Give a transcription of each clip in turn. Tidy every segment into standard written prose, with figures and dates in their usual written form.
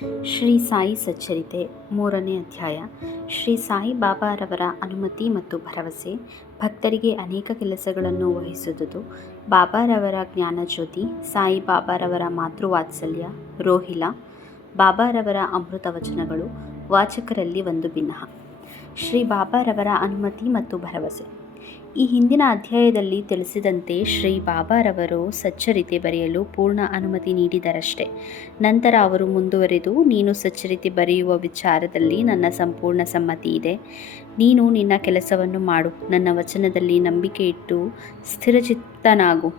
ಶ್ರೀ ಸಾಯಿ ಸಚ್ಚರಿತೆ 3ನೇ ಅಧ್ಯಾಯ. ಶ್ರೀ ಸಾಯಿ ಬಾಬಾರವರ ಅನುಮತಿ ಮತ್ತು ಭರವಸೆ. ಭಕ್ತರಿಗೆ ಅನೇಕ ಕೆಲಸಗಳನ್ನು ವಹಿಸುವುದು. ಬಾಬಾರವರ ಜ್ಞಾನಜ್ಯೋತಿ. ಸಾಯಿ ಬಾಬಾರವರ ಮಾತೃವಾತ್ಸಲ್ಯ. ರೋಹಿಲಾ. ಬಾಬಾರವರ ಅಮೃತ ವಚನಗಳು. ವಾಚಕರಲ್ಲಿ ಒಂದು ಭಿನ್ನ. ಶ್ರೀ ಬಾಬಾರವರ ಅನುಮತಿ ಮತ್ತು ಭರವಸೆ. ಈ ಹಿಂದಿನ ಅಧ್ಯಾಯದಲ್ಲಿ ತಿಳಿಸಿದಂತೆ ಶ್ರೀ ಬಾಬಾರವರು ಸಚ್ಚರಿತೆ ಬರೆಯಲು ಪೂರ್ಣ ಅನುಮತಿ ನೀಡಿದರಷ್ಟೇ. ನಂತರ ಅವರು ಮುಂದುವರೆದು, ನೀನು ಸಚ್ಚರಿತೆ ಬರೆಯುವ ವಿಚಾರದಲ್ಲಿ ನನ್ನ ಸಂಪೂರ್ಣ ಸಮ್ಮತಿ ಇದೆ. ನೀನು ನಿನ್ನ ಕೆಲಸವನ್ನು ಮಾಡು. ನನ್ನ ವಚನದಲ್ಲಿ ನಂಬಿಕೆ ಇಟ್ಟು ಸ್ಥಿರಚಿತ್ತನಾಗು.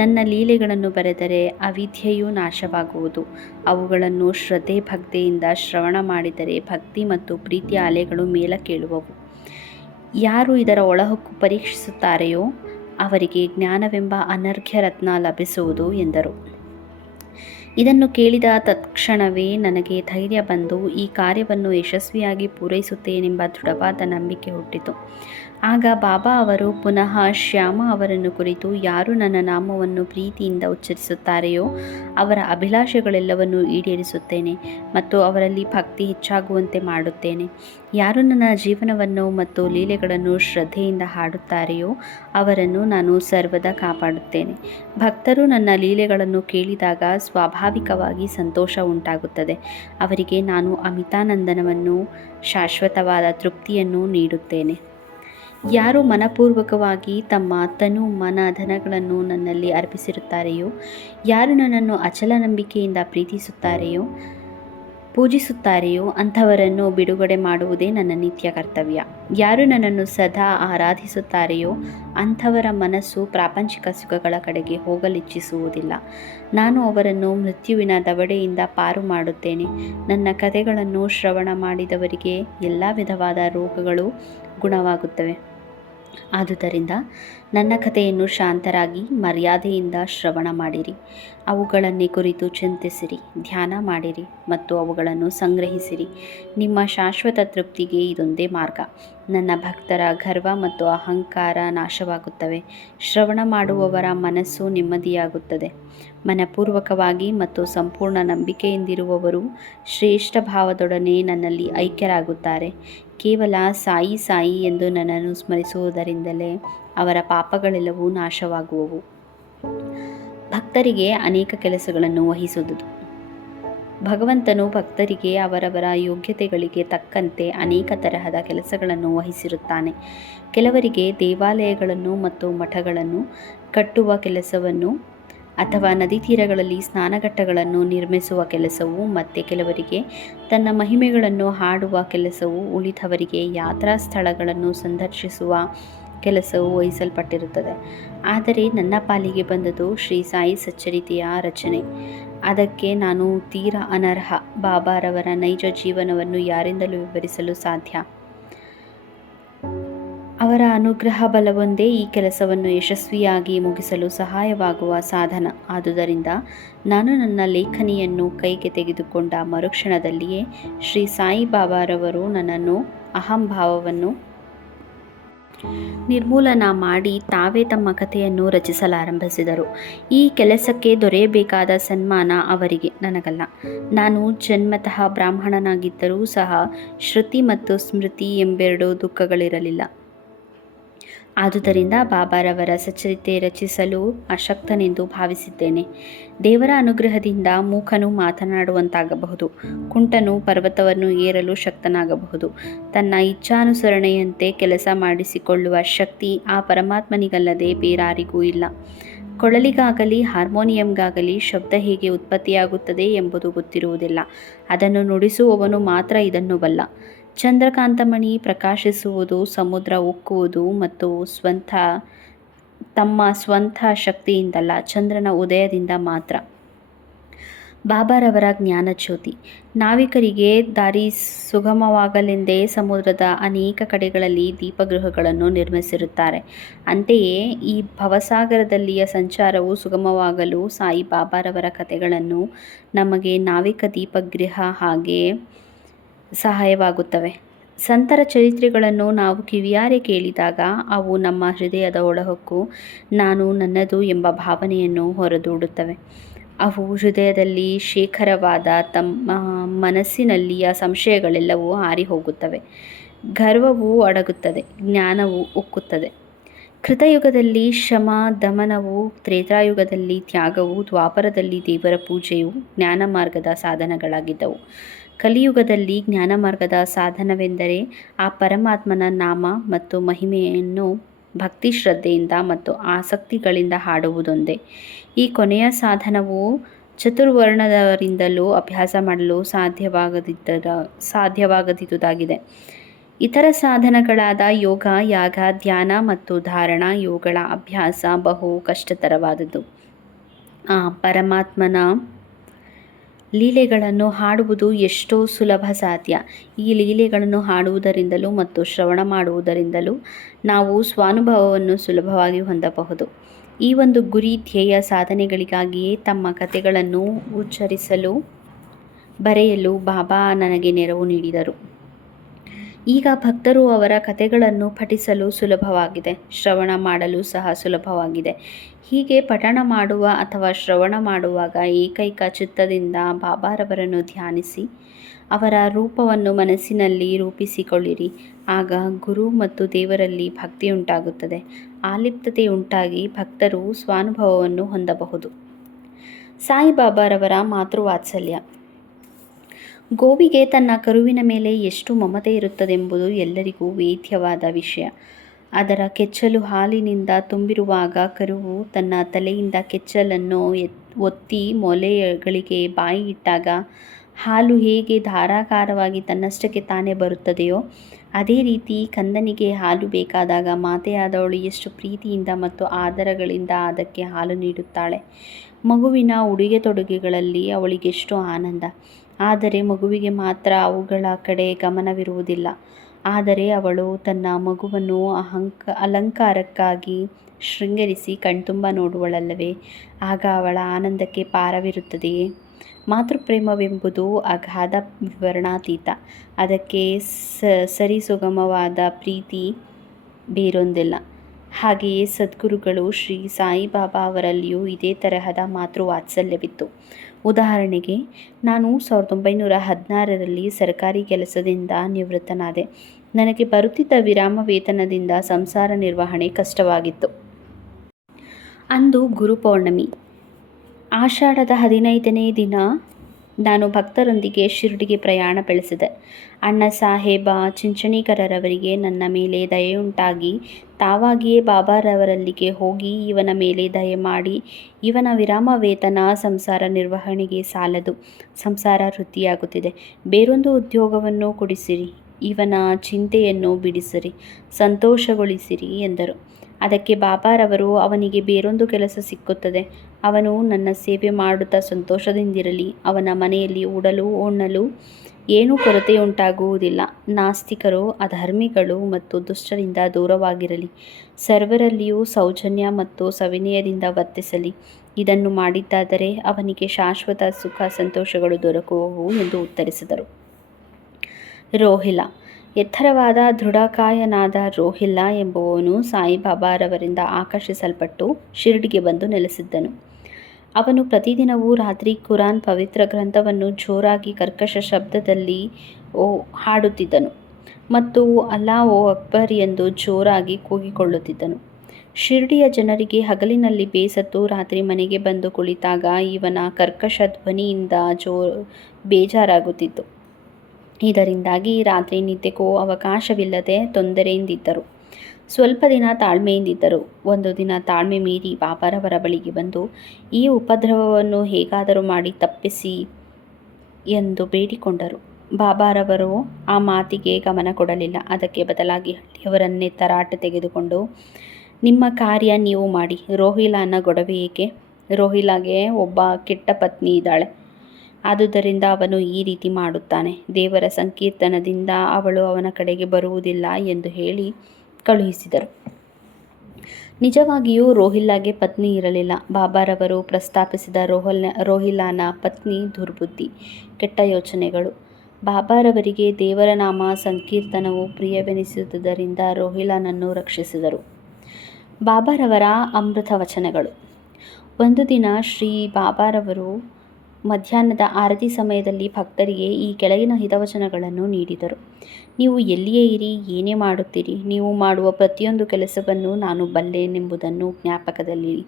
ನನ್ನ ಲೀಲೆಗಳನ್ನು ಬರೆದರೆ ಅವಿದ್ಯೆಯು ನಾಶವಾಗುವುದು. ಅವುಗಳನ್ನು ಶ್ರದ್ಧೆ ಭಕ್ತಿಯಿಂದ ಶ್ರವಣ ಮಾಡಿದರೆ ಭಕ್ತಿ ಮತ್ತು ಪ್ರೀತಿಯ ಅಲೆಗಳು ಮೇಲಕ್ಕೇಳುವವು. ಯಾರು ಇದರ ಒಳಹೊಕ್ಕು ಪರೀಕ್ಷಿಸುತ್ತಾರೆಯೋ ಅವರಿಗೆ ಜ್ಞಾನವೆಂಬ ಅನರ್ಘ್ಯ ರತ್ನ ಲಭಿಸುವುದು ಎಂದರು. ಇದನ್ನು ಕೇಳಿದ ತತ್ಕ್ಷಣವೇ ನನಗೆ ಧೈರ್ಯ ಬಂದು ಈ ಕಾರ್ಯವನ್ನು ಯಶಸ್ವಿಯಾಗಿ ಪೂರೈಸುತ್ತೇನೆಂಬ ದೃಢವಾದ ನಂಬಿಕೆ ಹುಟ್ಟಿತು. ಆಗ ಬಾಬಾ ಅವರು ಪುನಃ ಶ್ಯಾಮ ಅವರನ್ನು ಕುರಿತು, ಯಾರು ನನ್ನ ನಾಮವನ್ನು ಪ್ರೀತಿಯಿಂದ ಉಚ್ಚರಿಸುತ್ತಾರೆಯೋ ಅವರ ಅಭಿಲಾಷೆಗಳೆಲ್ಲವನ್ನೂ ಈಡೇರಿಸುತ್ತೇನೆ ಮತ್ತು ಅವರಲ್ಲಿ ಭಕ್ತಿ ಹೆಚ್ಚಾಗುವಂತೆ ಮಾಡುತ್ತೇನೆ. ಯಾರು ನನ್ನ ಜೀವನವನ್ನು ಮತ್ತು ಲೀಲೆಗಳನ್ನು ಶ್ರದ್ಧೆಯಿಂದ ಹಾಡುತ್ತಾರೆಯೋ ಅವರನ್ನು ನಾನು ಸರ್ವದಾ ಕಾಪಾಡುತ್ತೇನೆ. ಭಕ್ತರು ನನ್ನ ಲೀಲೆಗಳನ್ನು ಕೇಳಿದಾಗ ಸ್ವಾಭಾವಿಕವಾಗಿ ಸಂತೋಷ ಉಂಟಾಗುತ್ತದೆ. ಅವರಿಗೆ ನಾನು ಅಮಿತಾನಂದನವನ್ನು, ಶಾಶ್ವತವಾದ ತೃಪ್ತಿಯನ್ನು ನೀಡುತ್ತೇನೆ. ಯಾರು ಮನಪೂರ್ವಕವಾಗಿ ತಮ್ಮ ತನು ಮನ ಧನಗಳನ್ನು ನನ್ನಲ್ಲಿ ಅರ್ಪಿಸಿರುತ್ತಾರೆಯೋ, ಯಾರು ನನ್ನನ್ನು ಅಚಲ ನಂಬಿಕೆಯಿಂದ ಪ್ರೀತಿಸುತ್ತಾರೆಯೋ ಪೂಜಿಸುತ್ತಾರೆಯೋ ಅಂಥವರನ್ನು ಬಿಡುಗಡೆ ಮಾಡುವುದೇ ನನ್ನ ನಿತ್ಯ ಕರ್ತವ್ಯ. ಯಾರು ನನ್ನನ್ನು ಸದಾ ಆರಾಧಿಸುತ್ತಾರೆಯೋ ಅಂಥವರ ಮನಸ್ಸು ಪ್ರಾಪಂಚಿಕ ಸುಖಗಳ ಕಡೆಗೆ ಹೋಗಲಿಚ್ಛಿಸುವುದಿಲ್ಲ. ನಾನು ಅವರನ್ನು ಮೃತ್ಯುವಿನ ದವಡೆಯಿಂದ ಪಾರು ಮಾಡುತ್ತೇನೆ. ನನ್ನ ಕಥೆಗಳನ್ನು ಶ್ರವಣ ಮಾಡಿದವರಿಗೆ ಎಲ್ಲ ವಿಧವಾದ ರೋಗಗಳು ಗುಣವಾಗುತ್ತವೆ. ಆದುದರಿಂದ ನನ್ನ ಕಥೆಯನ್ನು ಶಾಂತರಾಗಿ ಮರ್ಯಾದೆಯಿಂದ ಶ್ರವಣ ಮಾಡಿರಿ. ಅವುಗಳನ್ನೇ ಕುರಿತು ಚಿಂತಿಸಿರಿ, ಧ್ಯಾನ ಮಾಡಿರಿ ಮತ್ತು ಅವುಗಳನ್ನು ಸಂಗ್ರಹಿಸಿರಿ. ನಿಮ್ಮ ಶಾಶ್ವತ ತೃಪ್ತಿಗೆ ಇದೊಂದೇ ಮಾರ್ಗ. ನನ್ನ ಭಕ್ತರ ಗರ್ವ ಮತ್ತು ಅಹಂಕಾರ ನಾಶವಾಗುತ್ತವೆ. ಶ್ರವಣ ಮಾಡುವವರ ಮನಸ್ಸು ನೆಮ್ಮದಿಯಾಗುತ್ತದೆ. ಮನಪೂರ್ವಕವಾಗಿ ಮತ್ತು ಸಂಪೂರ್ಣ ನಂಬಿಕೆಯಿಂದಿರುವವರು ಶ್ರೇಷ್ಠ ಭಾವದೊಡನೆ ನನ್ನಲ್ಲಿ ಐಕ್ಯರಾಗುತ್ತಾರೆ. ಕೇವಲ ಸಾಯಿ ಸಾಯಿ ಎಂದು ನನ್ನನ್ನು ಸ್ಮರಿಸುವುದರಿಂದಲೇ ಅವರ ಪಾಪಗಳೆಲ್ಲವೂ ನಾಶವಾಗುವವು. ಭಕ್ತರಿಗೆ ಅನೇಕ ಕೆಲಸಗಳನ್ನು ವಹಿಸುವುದು. ಭಗವಂತನು ಭಕ್ತರಿಗೆ ಅವರವರ ಯೋಗ್ಯತೆಗಳಿಗೆ ತಕ್ಕಂತೆ ಅನೇಕ ತರಹದ ಕೆಲಸಗಳನ್ನು ವಹಿಸಿರುತ್ತಾನೆ. ಕೆಲವರಿಗೆ ದೇವಾಲಯಗಳನ್ನು ಮತ್ತು ಮಠಗಳನ್ನು ಕಟ್ಟುವ ಕೆಲಸವನ್ನು ಅಥವಾ ನದಿ ತೀರಗಳಲ್ಲಿ ಸ್ನಾನಘಟ್ಟಗಳನ್ನು ನಿರ್ಮಿಸುವ ಕೆಲಸವು, ಮತ್ತು ಕೆಲವರಿಗೆ ತನ್ನ ಮಹಿಮೆಗಳನ್ನು ಹಾಡುವ ಕೆಲಸವು, ಉಳಿದವರಿಗೆ ಯಾತ್ರಾ ಸ್ಥಳಗಳನ್ನು ಸಂದರ್ಶಿಸುವ ಕೆಲಸವು ವಹಿಸಲ್ಪಟ್ಟಿರುತ್ತದೆ. ಆದರೆ ನನ್ನ ಪಾಲಿಗೆ ಬಂದದು ಶ್ರೀ ಸಾಯಿ ಸಚ್ಚರಿತೆಯ ರಚನೆ. ಅದಕ್ಕೆ ನಾನು ತೀರಾ ಅನರ್ಹ. ಬಾಬಾರವರ ನೈಜ ಜೀವನವನ್ನು ಯಾರಿಂದಲೂ ವಿವರಿಸಲು ಸಾಧ್ಯ. ಅವರ ಅನುಗ್ರಹ ಬಲವೊಂದೇ ಈ ಕೆಲಸವನ್ನು ಯಶಸ್ವಿಯಾಗಿ ಮುಗಿಸಲು ಸಹಾಯವಾಗುವ ಸಾಧನ. ಆದುದರಿಂದ ನಾನು ನನ್ನ ಲೇಖನಿಯನ್ನು ಕೈಗೆ ತೆಗೆದುಕೊಂಡ ಮರುಕ್ಷಣದಲ್ಲಿಯೇ ಶ್ರೀ ಸಾಯಿ ಬಾಬಾರವರು ನನ್ನನ್ನು ಅಹಂಭಾವವನ್ನು ನಿರ್ಮೂಲನ ಮಾಡಿ ತಾವೇ ತಮ್ಮ ಕಥೆಯನ್ನು ರಚಿಸಲಾರಂಭಿಸಿದರು. ಈ ಕೆಲಸಕ್ಕೆ ದೊರೆಯಬೇಕಾದ ಸನ್ಮಾನ ಅವರಿಗೆ, ನನಗಲ್ಲ. ನಾನು ಜನ್ಮತಃ ಬ್ರಾಹ್ಮಣನಾಗಿದ್ದರೂ ಸಹ ಶ್ರುತಿ ಮತ್ತು ಸ್ಮೃತಿ ಎಂಬೆರಡು ದುಃಖಗಳಿರಲಿಲ್ಲ. ಆದುದರಿಂದ ಬಾಬಾರವರ ಸಚ್ಚರಿತೆ ರಚಿಸಲು ಅಶಕ್ತನೆಂದು ಭಾವಿಸಿದ್ದೇನೆ. ದೇವರ ಅನುಗ್ರಹದಿಂದ ಮೂಕನು ಮಾತನಾಡುವಂತಾಗಬಹುದು. ಕುಂಟನು ಪರ್ವತವನ್ನು ಏರಲು ಶಕ್ತನಾಗಬಹುದು. ತನ್ನ ಇಚ್ಛಾನುಸರಣೆಯಂತೆ ಕೆಲಸ ಮಾಡಿಸಿಕೊಳ್ಳುವ ಶಕ್ತಿ ಆ ಪರಮಾತ್ಮನಿಗಲ್ಲದೆ ಬೇರಾರಿಗೂ ಇಲ್ಲ. ಕೊಳಲಿಗಾಗಲಿ ಹಾರ್ಮೋನಿಯಂಗಾಗಲಿ ಶಬ್ದ ಹೇಗೆ ಉತ್ಪತ್ತಿಯಾಗುತ್ತದೆ ಎಂಬುದು ಗೊತ್ತಿರುವುದಿಲ್ಲ. ಅದನ್ನು ನುಡಿಸುವವನು ಮಾತ್ರ ಇದನ್ನು ಬಲ್ಲ. ಚಂದ್ರಕಾಂತಮಣಿ ಪ್ರಕಾಶಿಸುವುದು, ಸಮುದ್ರ ಉಕ್ಕುವುದು ಮತ್ತು ತಮ್ಮ ಸ್ವಂತ ಶಕ್ತಿಯಿಂದಲ್ಲ, ಚಂದ್ರನ ಉದಯದಿಂದ ಮಾತ್ರ. ಬಾಬಾರವರ ಜ್ಞಾನಜ್ಯೋತಿ. ನಾವಿಕರಿಗೆ ದಾರಿ ಸುಗಮವಾಗಲೆಂದೇ ಸಮುದ್ರದ ಅನೇಕ ಕಡೆಗಳಲ್ಲಿ ದೀಪಗೃಹಗಳನ್ನು ನಿರ್ಮಿಸಿರುತ್ತಾರೆ. ಅಂತೆಯೇ ಈ ಭವಸಾಗರದಲ್ಲಿಯ ಸಂಚಾರವು ಸುಗಮವಾಗಲು ಸಾಯಿ ಬಾಬಾರವರ ಕಥೆಗಳನ್ನು ನಮಗೆ ನಾವಿಕ ದೀಪಗೃಹ ಹಾಗೆ ಸಹಾಯವಾಗುತ್ತವೆ. ಸಂತರ ಚರಿತ್ರೆಗಳನ್ನು ನಾವು ಕಿವಿಯಾರೆ ಕೇಳಿದಾಗ ಅವು ನಮ್ಮ ಹೃದಯದ ಒಳಹೊಕ್ಕು, ನಾನು ನನ್ನದು ಎಂಬ ಭಾವನೆಯನ್ನು ಹೊರದೂಡುತ್ತವೆ. ಅವು ಹೃದಯದಲ್ಲಿ ಶೇಖರವಾದ ತಮ್ಮ ಮನಸ್ಸಿನಲ್ಲಿಯ ಸಂಶಯಗಳೆಲ್ಲವೂ ಹಾರಿ ಹೋಗುತ್ತವೆ. ಗರ್ವವು ಅಡಗುತ್ತದೆ, ಜ್ಞಾನವು ಉಕ್ಕುತ್ತದೆ. ಕೃತಯುಗದಲ್ಲಿ ಶಮ ದಮನವು, ತ್ರೇತಾಯುಗದಲ್ಲಿ ತ್ಯಾಗವು, ದ್ವಾಪರದಲ್ಲಿ ದೇವರ ಪೂಜೆಯು ಜ್ಞಾನ ಮಾರ್ಗದ ಸಾಧನಗಳಾಗಿದ್ದವು. ಕಲಿಯುಗದಲ್ಲಿ ಜ್ಞಾನ ಮಾರ್ಗದ ಸಾಧನವೆಂದರೆ ಆ ಪರಮಾತ್ಮನ ನಾಮ ಮತ್ತು ಮಹಿಮೆಯನ್ನು ಭಕ್ತಿ ಶ್ರದ್ಧೆಯಿಂದ ಮತ್ತು ಆಸಕ್ತಿಗಳಿಂದ ಹಾಡುವುದೊಂದೇ. ಈ ಕೊನೆಯ ಸಾಧನವು ಚತುರ್ವರ್ಣದವರಿಂದಲೂ ಅಭ್ಯಾಸ ಮಾಡಲು ಸಾಧ್ಯವಾಗದಿದ್ದುದಾಗಿದೆ. ಇತರ ಸಾಧನಗಳಾದ ಯೋಗ, ಯಾಗ, ಧ್ಯಾನ ಮತ್ತು ಧಾರಣ ಇವುಗಳ ಅಭ್ಯಾಸ ಬಹು ಕಷ್ಟತರವಾದುದು. ಆ ಪರಮಾತ್ಮನ ಲೀಲೆಗಳನ್ನು ಹಾಡುವುದು ಎಷ್ಟೋ ಸುಲಭ ಸಾಧ್ಯ. ಈ ಲೀಲೆಗಳನ್ನು ಹಾಡುವುದರಿಂದಲೂ ಮತ್ತು ಶ್ರವಣ ಮಾಡುವುದರಿಂದಲೂ ನಾವು ಸ್ವಾನುಭವವನ್ನು ಸುಲಭವಾಗಿ ಹೊಂದಬಹುದು. ಈ ಒಂದು ಗುರಿ ಧ್ಯೇಯ ಸಾಧನೆಗಳಿಗಾಗಿಯೇ ತಮ್ಮ ಕಥೆಗಳನ್ನು ಉಚ್ಚರಿಸಲು ಬರೆಯಲು ಬಾಬಾ ನನಗೆ ನೆರವು ನೀಡಿದರು. ಈಗ ಭಕ್ತರು ಅವರ ಕಥೆಗಳನ್ನು ಪಠಿಸಲು ಸುಲಭವಾಗಿದೆ, ಶ್ರವಣ ಮಾಡಲು ಸಹ ಸುಲಭವಾಗಿದೆ. ಹೀಗೆ ಪಠಣ ಮಾಡುವ ಅಥವಾ ಶ್ರವಣ ಮಾಡುವಾಗ ಏಕೈಕ ಚಿತ್ತದಿಂದ ಬಾಬಾರವರನ್ನು ಧ್ಯಾನಿಸಿ ಅವರ ರೂಪವನ್ನು ಮನಸ್ಸಿನಲ್ಲಿ ರೂಪಿಸಿಕೊಳ್ಳಿರಿ. ಆಗ ಗುರು ಮತ್ತು ದೇವರಲ್ಲಿ ಭಕ್ತಿಯುಂಟಾಗುತ್ತದೆ. ಆಲಿಪ್ತತೆಯುಂಟಾಗಿ ಭಕ್ತರು ಸ್ವಾನುಭವವನ್ನು ಹೊಂದಬಹುದು. ಸಾಯಿಬಾಬಾರವರ ಮಾತೃವಾತ್ಸಲ್ಯ. ಗೋವಿಗೆ ತನ್ನ ಕರುವಿನ ಮೇಲೆ ಎಷ್ಟು ಮಮತೆ ಇರುತ್ತದೆಂಬುದು ಎಲ್ಲರಿಗೂ ವೇದ್ಯವಾದ ವಿಷಯ. ಅದರ ಕೆಚ್ಚಲು ಹಾಲಿನಿಂದ ತುಂಬಿರುವಾಗ ಕರುವು ತನ್ನ ತಲೆಯಿಂದ ಕೆಚ್ಚಲನ್ನು ಒತ್ತಿ ಮೊಲೆಗಳಿಗೆ ಬಾಯಿ ಇಟ್ಟಾಗ ಹಾಲು ಹೇಗೆ ಧಾರಾಕಾರವಾಗಿ ತನ್ನಷ್ಟಕ್ಕೆ ತಾನೇ ಬರುತ್ತದೆಯೋ ಅದೇ ರೀತಿ ಕಂದನಿಗೆ ಹಾಲು ಬೇಕಾದಾಗ ಮಾತೆಯಾದವಳು ಎಷ್ಟು ಪ್ರೀತಿಯಿಂದ ಮತ್ತು ಆದರಗಳಿಂದ ಅದಕ್ಕೆ ಹಾಲು ನೀಡುತ್ತಾಳೆ. ಮಗುವಿನ ಉಡುಗೆ ತೊಡುಗೆಗಳಲ್ಲಿ ಅವಳಿಗೆಷ್ಟು ಆನಂದ. ಆದರೆ ಮಗುವಿಗೆ ಮಾತ್ರ ಅವುಗಳ ಕಡೆ ಗಮನವಿರುವುದಿಲ್ಲ. ಆದರೆ ಅವಳು ತನ್ನ ಮಗುವನ್ನು ಅಲಂಕಾರಕ್ಕಾಗಿ ಶೃಂಗರಿಸಿ ಕಣ್ತುಂಬ ನೋಡುವಳಲ್ಲವೇ? ಆಗ ಅವಳ ಆನಂದಕ್ಕೆ ಪಾರವಿರುತ್ತದೆಯೇ? ಮಾತೃಪ್ರೇಮವೆಂಬುದು ಅಗಾಧ ವಿವರಣಾತೀತ. ಅದಕ್ಕೆ ಸರಿಸುಗಮವಾದ ಪ್ರೀತಿ ಬೇರೊಂದಿಲ್ಲ. ಹಾಗೆಯೇ ಸದ್ಗುರುಗಳು ಶ್ರೀ ಸಾಯಿಬಾಬಾ ಅವರಲ್ಲಿಯೂ ಇದೇ ತರಹದ ಮಾತೃವಾತ್ಸಲ್ಯವಿತ್ತು. ಉದಾಹರಣೆಗೆ, ನಾನು 1916ರಲ್ಲಿ ಸರ್ಕಾರಿ ಕೆಲಸದಿಂದ ನಿವೃತ್ತನಾದೆ. ನನಗೆ ಬರುತ್ತಿದ್ದ ವಿರಾಮ ವೇತನದಿಂದ ಸಂಸಾರ ನಿರ್ವಹಣೆ ಕಷ್ಟವಾಗಿತ್ತು. ಅಂದು ಗುರುಪೌರ್ಣಮಿ. ಆಷಾಢದ 15ನೇ ದಿನ ನಾನು ಭಕ್ತರೊಂದಿಗೆ ಶಿರ್ಡಿಗೆ ಪ್ರಯಾಣ ಬೆಳೆಸಿದೆ. ಅಣ್ಣ ಸಾಹೇಬ ಚಿಂಚಣಿಕರವರಿಗೆ ನನ್ನ ಮೇಲೆ ದಯೆಯುಂಟಾಗಿ ತಾವಾಗಿಯೇ ಬಾಬಾರವರಲ್ಲಿಗೆ ಹೋಗಿ ಇವನ ಮೇಲೆ ದಯೆ ಮಾಡಿ, ಇವನ ವಿರಾಮ ವೇತನ ಸಂಸಾರ ನಿರ್ವಹಣೆಗೆ ಸಾಲದು, ಸಂಸಾರ ವೃದ್ಧಿಯಾಗುತ್ತಿದೆ, ಬೇರೊಂದು ಉದ್ಯೋಗವನ್ನು ಕೊಡಿಸಿರಿ, ಇವನ ಚಿಂತೆಯನ್ನು ಬಿಡಿಸಿರಿ, ಸಂತೋಷಗೊಳಿಸಿರಿ ಎಂದರು. ಅದಕ್ಕೆ ಬಾಬಾರವರು, ಅವನಿಗೆ ಬೇರೊಂದು ಕೆಲಸ ಸಿಕ್ಕುತ್ತದೆ, ಅವನು ನನ್ನ ಸೇವೆ ಮಾಡುತ್ತಾ ಸಂತೋಷದಿಂದಿರಲಿ, ಅವನ ಮನೆಯಲ್ಲಿ ಉಡಲು ಉಣ್ಣಲು ಏನೂ ಕೊರತೆಯುಂಟಾಗುವುದಿಲ್ಲ, ನಾಸ್ತಿಕರು, ಅಧರ್ಮಿಗಳು ಮತ್ತು ದುಷ್ಟರಿಂದ ದೂರವಾಗಿರಲಿ, ಸರ್ವರಲ್ಲಿಯೂ ಸೌಜನ್ಯ ಮತ್ತು ಸವಿನಯದಿಂದ ವರ್ತಿಸಲಿ. ಇದನ್ನು ಮಾಡಿದ್ದಾದರೆ ಅವನಿಗೆ ಶಾಶ್ವತ ಸುಖ ಸಂತೋಷಗಳು ದೊರಕುವವು ಎಂದು ಉತ್ತರಿಸಿದರು. ರೋಹಿಲ್ಲ. ಎತ್ತರವಾದ ದೃಢಕಾಯನಾದ ರೋಹಿಲ್ಲ ಎಂಬುವವನು ಸಾಯಿಬಾಬಾರವರಿಂದ ಆಕರ್ಷಿಸಲ್ಪಟ್ಟು ಶಿರ್ಡಿಗೆ ಬಂದು ನೆಲೆಸಿದ್ದನು. ಅವನು ಪ್ರತಿದಿನವೂ ರಾತ್ರಿ ಕುರಾನ್ ಪವಿತ್ರ ಗ್ರಂಥವನ್ನು ಜೋರಾಗಿ ಕರ್ಕಶ ಶಬ್ದದಲ್ಲಿ ಹಾಡುತ್ತಿದ್ದನು ಮತ್ತು ಅಲ್ಲಾಹು ಅಕ್ಬರ್ ಎಂದು ಜೋರಾಗಿ ಕೂಗಿಕೊಳ್ಳುತ್ತಿದ್ದನು. ಶಿರ್ಡಿಯ ಜನರಿಗೆ ಹಗಲಿನಲ್ಲಿ ಬೇಸತ್ತು ರಾತ್ರಿ ಮನೆಗೆ ಬಂದು ಕುಳಿತಾಗ ಇವನ ಕರ್ಕಶ ಧ್ವನಿಯಿಂದ ಬೇಜಾರಾಗುತ್ತಿತ್ತು. ಇದರಿಂದಾಗಿ ರಾತ್ರಿ ನಿದ್ದೆಗೂ ಅವಕಾಶವಿಲ್ಲದೆ ತೊಂದರೆಯಿಂದಿದ್ದರು. ಸ್ವಲ್ಪ ದಿನ ತಾಳ್ಮೆಯಿಂದಿದ್ದರು. ಒಂದು ದಿನ ತಾಳ್ಮೆ ಮೀರಿ ಬಾಬಾರವರ ಬಳಿಗೆ ಬಂದು, ಈ ಉಪದ್ರವವನ್ನು ಹೇಗಾದರೂ ಮಾಡಿ ತಪ್ಪಿಸಿ ಎಂದು ಬೇಡಿಕೊಂಡರು. ಬಾಬಾರವರು ಆ ಮಾತಿಗೆ ಗಮನ ಕೊಡಲಿಲ್ಲ. ಅದಕ್ಕೆ ಬದಲಾಗಿ ಹಳ್ಳಿಯವರನ್ನೇ ತರಾಟೆ ತೆಗೆದುಕೊಂಡು, ನಿಮ್ಮ ಕಾರ್ಯ ನೀವು ಮಾಡಿ, ರೋಹಿಲಾನ ಗೊಡವೆ ಏಕೆ? ರೋಹಿಲಾಗೆ ಒಬ್ಬ ಕೆಟ್ಟ ಪತ್ನಿ ಇದ್ದಾಳೆ, ಆದುದರಿಂದ ಅವನು ಈ ರೀತಿ ಮಾಡುತ್ತಾನೆ. ದೇವರ ಸಂಕೀರ್ತನದಿಂದ ಅವಳು ಅವನ ಕಡೆಗೆ ಬರುವುದಿಲ್ಲ ಎಂದು ಹೇಳಿ ಕಳುಹಿಸಿದರು. ನಿಜವಾಗಿಯೂ ರೋಹಿಲ್ಲಾಗೆ ಪತ್ನಿ ಇರಲಿಲ್ಲ. ಬಾಬಾರವರು ಪ್ರಸ್ತಾಪಿಸಿದ ರೋಹಿಲಾನ ಪತ್ನಿ ದುರ್ಬುದ್ಧಿ, ಕೆಟ್ಟ ಯೋಚನೆಗಳು. ಬಾಬಾರವರಿಗೆ ದೇವರ ನಾಮ ಸಂಕೀರ್ತನವು ಪ್ರಿಯವೆನಿಸಿದುದರಿಂದ ರೋಹಿಲಾನನ್ನು ರಕ್ಷಿಸಿದರು. ಬಾಬಾರವರ ಅಮೃತ ವಚನಗಳು. ಒಂದು ದಿನ ಶ್ರೀ ಬಾಬಾರವರು ಮಧ್ಯಾಹ್ನದ ಆರತಿ ಸಮಯದಲ್ಲಿ ಭಕ್ತರಿಗೆ ಈ ಕೆಳಗಿನ ಹಿತವಚನಗಳನ್ನು ನೀಡಿದರು. ನೀವು ಎಲ್ಲಿಯೇ ಇರಿ, ಏನೇ ಮಾಡುತ್ತೀರಿ, ನೀವು ಮಾಡುವ ಪ್ರತಿಯೊಂದು ಕೆಲಸವನ್ನು ನಾನು ಬಲ್ಲೆನೆಂಬುದನ್ನು ಜ್ಞಾಪಕದಲ್ಲಿಡಿ.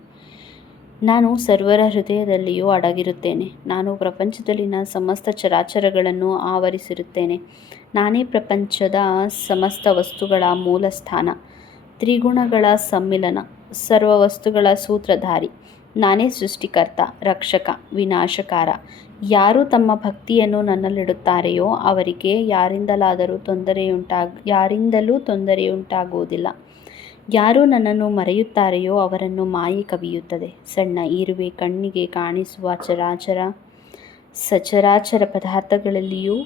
ನಾನು ಸರ್ವರ ಹೃದಯದಲ್ಲಿಯೂ ಅಡಗಿರುತ್ತೇನೆ. ನಾನು ಪ್ರಪಂಚದಲ್ಲಿನ ಸಮಸ್ತ ಚರಾಚರಗಳನ್ನು ಆವರಿಸಿರುತ್ತೇನೆ. ನಾನೇ ಪ್ರಪಂಚದ ಸಮಸ್ತ ವಸ್ತುಗಳ ಮೂಲ ಸ್ಥಾನ, ತ್ರಿಗುಣಗಳ ಸಮ್ಮಿಲನ, ಸರ್ವ ವಸ್ತುಗಳ ಸೂತ್ರಧಾರಿ. ನಾನೇ ಸೃಷ್ಟಿಕರ್ತ, ರಕ್ಷಕ, ವಿನಾಶಕಾರ. ಯಾರು ತಮ್ಮ ಭಕ್ತಿಯನ್ನು ನನ್ನಲ್ಲಿಡುತ್ತಾರೆಯೋ ಅವರಿಗೆ ಯಾರಿಂದಲೂ ತೊಂದರೆಯುಂಟಾಗುವುದಿಲ್ಲ. ಯಾರು ನನ್ನನ್ನು ಮರೆಯುತ್ತಾರೆಯೋ ಅವರನ್ನು ಮಾಯೆ ಕವಿಯುತ್ತದೆ. ಸಣ್ಣ ಇರುವೆ ಕಣ್ಣಿಗೆ ಕಾಣಿಸುವ ಸಚರಾಚರ ಪದಾರ್ಥಗಳಲ್ಲಿಯೂ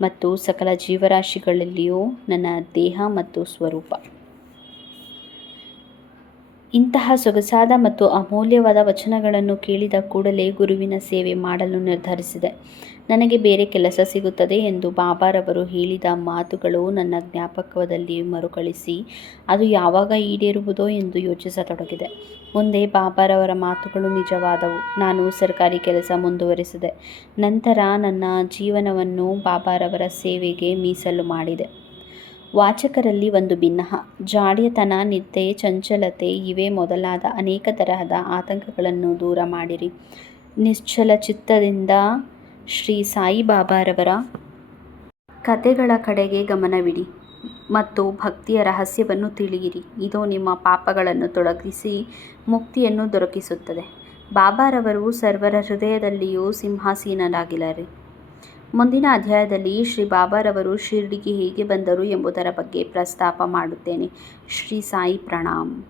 ಮತ್ತು ಸಕಲ ಜೀವರಾಶಿಗಳಲ್ಲಿಯೂ ನನ್ನ ದೇಹ ಮತ್ತು ಸ್ವರೂಪ. ಇಂತಹ ಸೊಗಸಾದ ಮತ್ತು ಅಮೂಲ್ಯವಾದ ವಚನಗಳನ್ನು ಕೇಳಿದ ಕೂಡಲೇ ಗುರುವಿನ ಸೇವೆ ಮಾಡಲು ನಿರ್ಧರಿಸಿದೆ. ನನಗೆ ಬೇರೆ ಕೆಲಸ ಸಿಗುತ್ತದೆ ಎಂದು ಬಾಬಾರವರು ಹೇಳಿದ ಮಾತುಗಳು ನನ್ನ ಜ್ಞಾಪಕದಲ್ಲಿ ಮರುಕಳಿಸಿ ಅದು ಯಾವಾಗ ಈಡೇರುವುದೋ ಎಂದು ಯೋಚಿಸತೊಡಗಿದೆ. ಮುಂದೆ ಬಾಬಾರವರ ಮಾತುಗಳು ನಿಜವಾದವು. ನಾನು ಸರ್ಕಾರಿ ಕೆಲಸ ಮುಂದುವರಿಸಿದೆ. ನಂತರ ನನ್ನ ಜೀವನವನ್ನು ಬಾಬಾರವರ ಸೇವೆಗೆ ಮೀಸಲು ಮಾಡಿದೆ. ವಾಚಕರಲ್ಲಿ ಒಂದು ಭಿನ್ನಹ, ಜಾಡ್ಯತನ, ನಿದ್ದೆ, ಚಂಚಲತೆ ಇವೇ ಮೊದಲಾದ ಅನೇಕ ತರಹದ ಆತಂಕಗಳನ್ನು ದೂರ ಮಾಡಿರಿ. ನಿಶ್ಚಲ ಚಿತ್ತದಿಂದ ಶ್ರೀ ಸಾಯಿಬಾಬಾರವರ ಕಥೆಗಳ ಕಡೆಗೆ ಗಮನವಿಡಿ ಮತ್ತು ಭಕ್ತಿಯ ರಹಸ್ಯವನ್ನು ತಿಳಿಯಿರಿ. ಇದು ನಿಮ್ಮ ಪಾಪಗಳನ್ನು ತೊಲಗಿಸಿ ಮುಕ್ತಿಯನ್ನು ದೊರಕಿಸುತ್ತದೆ. ಬಾಬಾರವರು ಸರ್ವರ ಹೃದಯದಲ್ಲಿಯೂ ಸಿಂಹಾಸೀನರಾಗಿರಲಿ. ಮುಂದಿನ ಅಧ್ಯಾಯದಲ್ಲಿ ಶ್ರೀ ಬಾಬಾರವರು ಶಿರ್ಡಿಗೆ ಹೇಗೆ ಬಂದರು ಎಂಬುದರ ಬಗ್ಗೆ ಪ್ರಸ್ತಾಪ ಮಾಡುತ್ತೇನೆ. ಶ್ರೀ ಸಾಯಿ ಪ್ರಣಾಮ್.